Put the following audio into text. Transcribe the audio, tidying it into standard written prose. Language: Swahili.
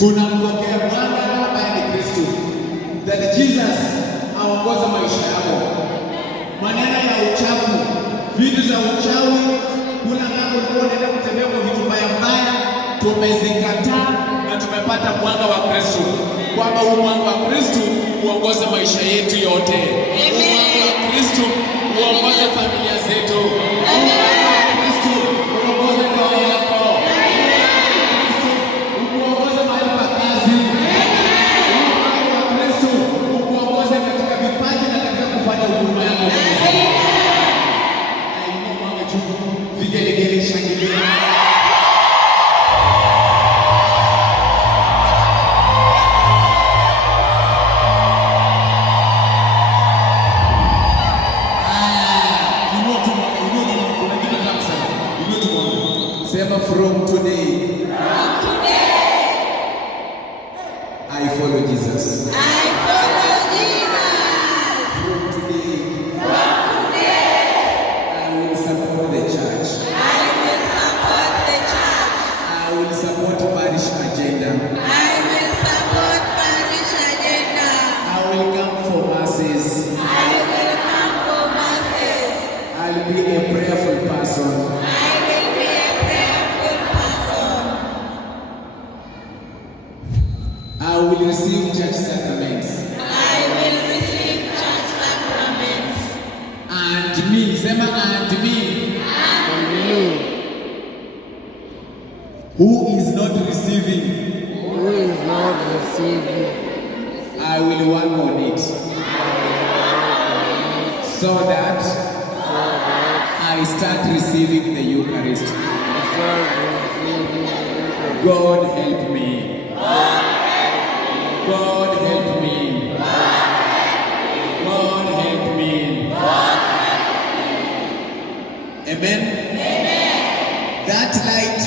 tunampokea Bwana ambaye ni Kristo. That Jesus aongoza maisha yako. Maneno ya uchafu, vitu za uchawi, kuna mambo ulikuwa unaenda kutembea kwa vitu mbaya mbaya, tumezikataa na tumepata mwanga wa Kristo. Kwamba huu mwanga wa Kristo uongoze maisha yetu yote. Mwanga wa Kristo uongoze familia zetu. Vigelegele, shangilia. Sema from today. I follow Jesus. I'll be a prayerful person. I will receive church sacraments. And me, sema and me. Who is not receiving? I will work on it. So that I start receiving the Eucharist. God help me. God help me. God help me. Amen. That light